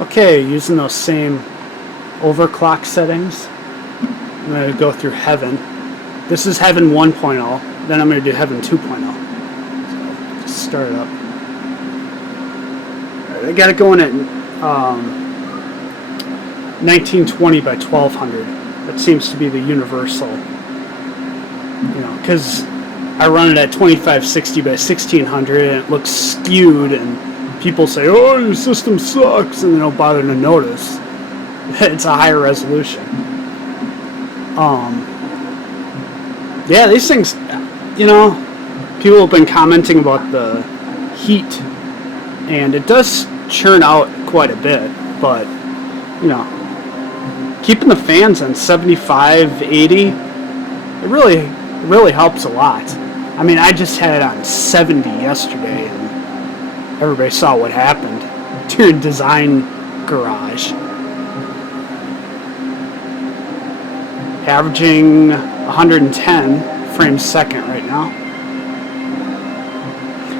Okay, using those same overclock settings, I'm going to go through Heaven. This is Heaven 1.0, then I'm going to do Heaven 2.0. So, just start it up. Alright, I got it going at 1920 by 1200. That seems to be the universal, you know, because I run it at 2560 by 1600 and it looks skewed, and people say, oh, your system sucks, and they don't bother to notice that it's a higher resolution. Yeah, these things, you know, people have been commenting about the heat, and it does churn out quite a bit, but, you know, keeping the fans on 75, 80, it really helps a lot. I mean, I just had it on 70 yesterday, and everybody saw what happened during Design Garage. Averaging 110 frames a second right now.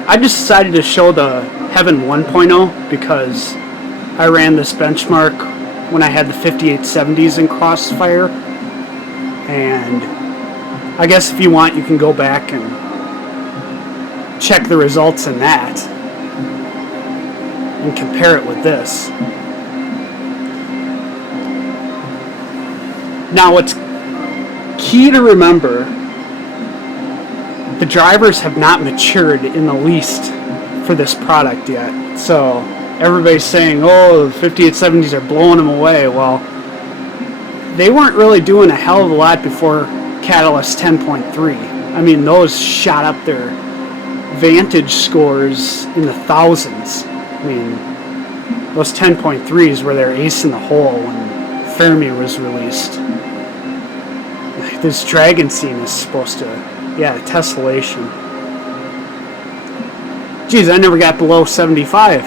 I just decided to show the Heaven 1.0 because I ran this benchmark when I had the 5870s in Crossfire, and I guess if you want, you can go back and check the results in that and compare it with this. Now, what's key to remember, the drivers have not matured in the least for this product yet. So everybody's saying, oh, the 5870s are blowing them away. Well, they weren't really doing a hell of a lot before Catalyst 10.3. I mean, those shot up their Vantage scores in the thousands. I mean, those 10.3s were their ace in the hole when Fermi was released. This dragon scene is supposed to, yeah, tessellation. Geez, I never got below 75.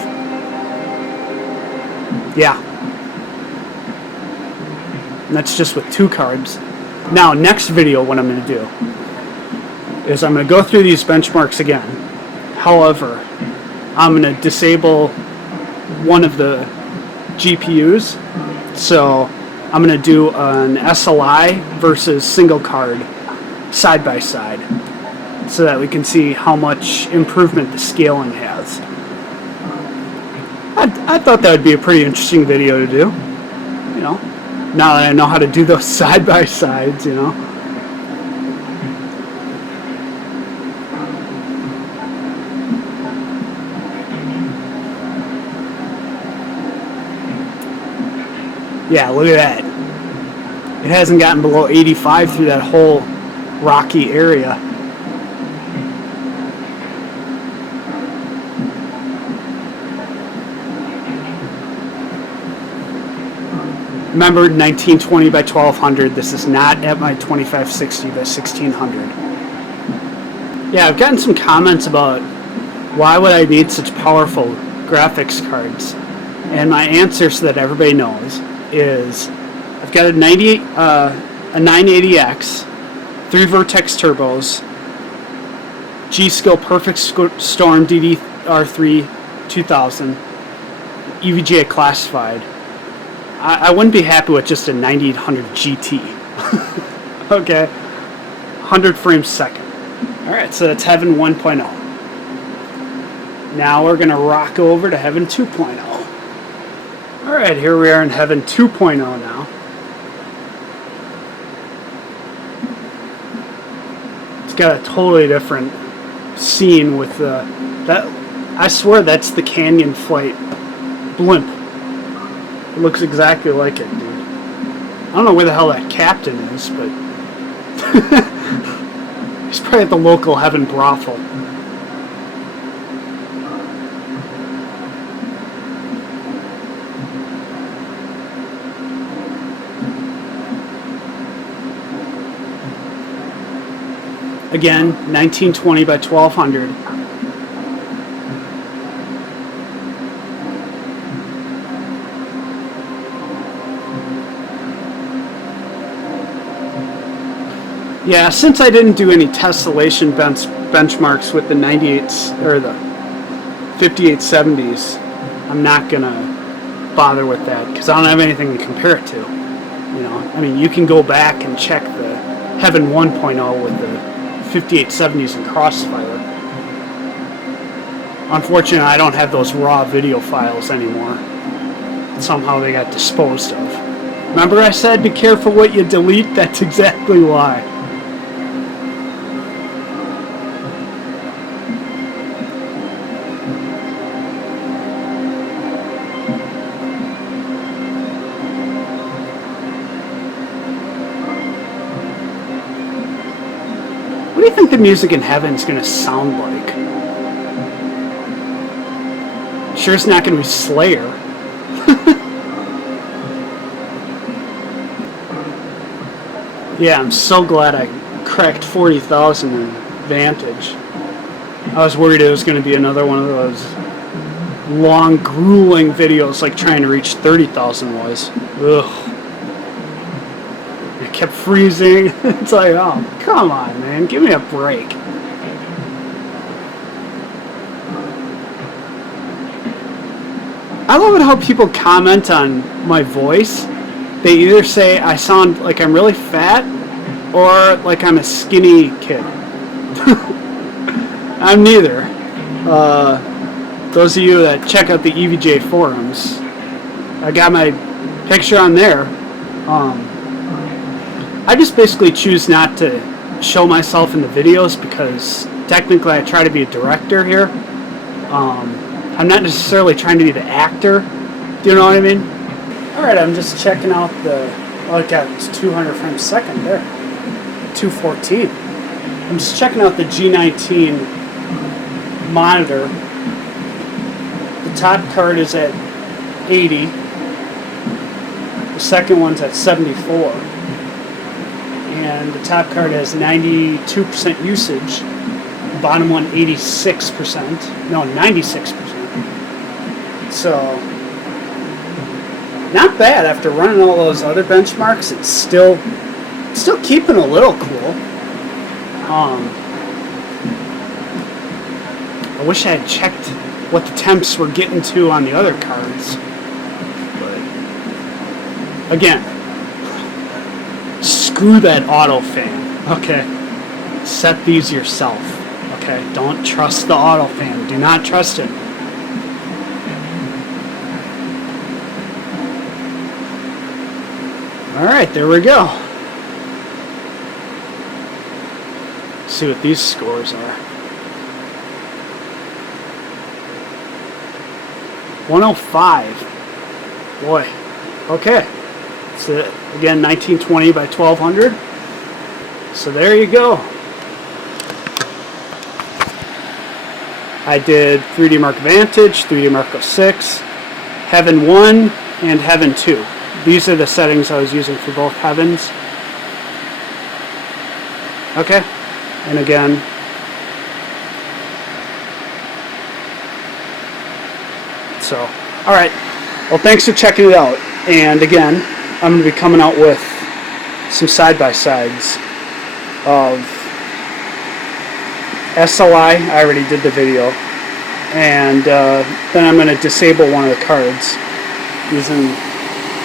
Yeah. And that's just with 2 cards. Now, next video, what I'm going to do is I'm going to go through these benchmarks again. However, I'm going to disable one of the GPUs. So I'm going to do an SLI versus single card side by side so that we can see how much improvement the scaling has. I thought that would be a pretty interesting video to do, you know, now that I know how to do those side by sides, you know. Yeah, look at that. It hasn't gotten below 85 through that whole rocky area. Remember, 1920 by 1200. This is not at my 2560 by 1600. Yeah, I've gotten some comments about why would I need such powerful graphics cards, and my answer, so that everybody knows, is I've got a 980X, 3 Vertex turbos, G.Skill Perfect Storm DDR3 2000, EVGA classified. I wouldn't be happy with just a 9800 GT. Okay, 100 frames a second. Alright, so that's Heaven 1.0. Now we're going to rock over to Heaven 2.0. Alright, here we are in Heaven 2.0 now. It's got a totally different scene with that. I swear that's the Canyon Flight blimp. It looks exactly like it, dude. I don't know where the hell that captain is, but he's probably at the local Heaven brothel. Again, 1920 by 1200. Yeah, since I didn't do any tessellation benchmarks with the 98s or the 5870s, I'm not gonna bother with that because I don't have anything to compare it to. You know, I mean, you can go back and check the Heaven 1.0 with the 5870s and Crossfire. Unfortunately, I don't have those raw video files anymore. Somehow they got disposed of. Remember I said be careful what you delete? That's exactly why. What do you think the music in heaven is going to sound like? Sure it's not going to be Slayer. Yeah, I'm so glad I cracked 40,000 in Vantage. I was worried it was going to be another one of those long, grueling videos like trying to reach 30,000 was. Ugh. It kept freezing. It's like, oh, come on, man. Give me a break. I love it how people comment on my voice. They either say I sound like I'm really fat or like I'm a skinny kid. I'm neither. Those of you that check out the EVGA forums, I got my picture on there. I just basically choose not to show myself in the videos because technically I try to be a director here. I'm not necessarily trying to be the actor. Do you know what I mean? Alright, I'm just checking out the... Oh, it got 200 frames a second there. 214. I'm just checking out the G19 monitor. The top card is at 80. The second one's at 74. And the top card has 92% usage. The bottom one 86%. No, 96%. So... not bad. After running all those other benchmarks, it's still keeping a little cool. I wish I had checked what the temps were getting to on the other cards. But again, screw that auto fan. Okay, set these yourself. Okay, don't trust the auto fan. Do not trust it. Alright, there we go. See what these scores are. 105. Boy. Okay. So again, 1920 by 1200. So there you go. I did 3D Mark Vantage, 3D Mark 06, Heaven 1, and Heaven 2. These are the settings I was using for both heavens. Okay, and again, so, alright, well thanks for checking it out, and again, I'm going to be coming out with some side-by-sides of SLI, I already did the video, and then I'm going to disable one of the cards using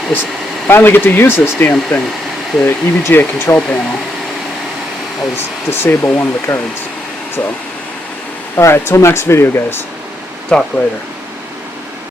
this. Finally get to use this damn thing, the EVGA control panel. I'll just disable one of the cards. So, alright, till next video guys. Talk later.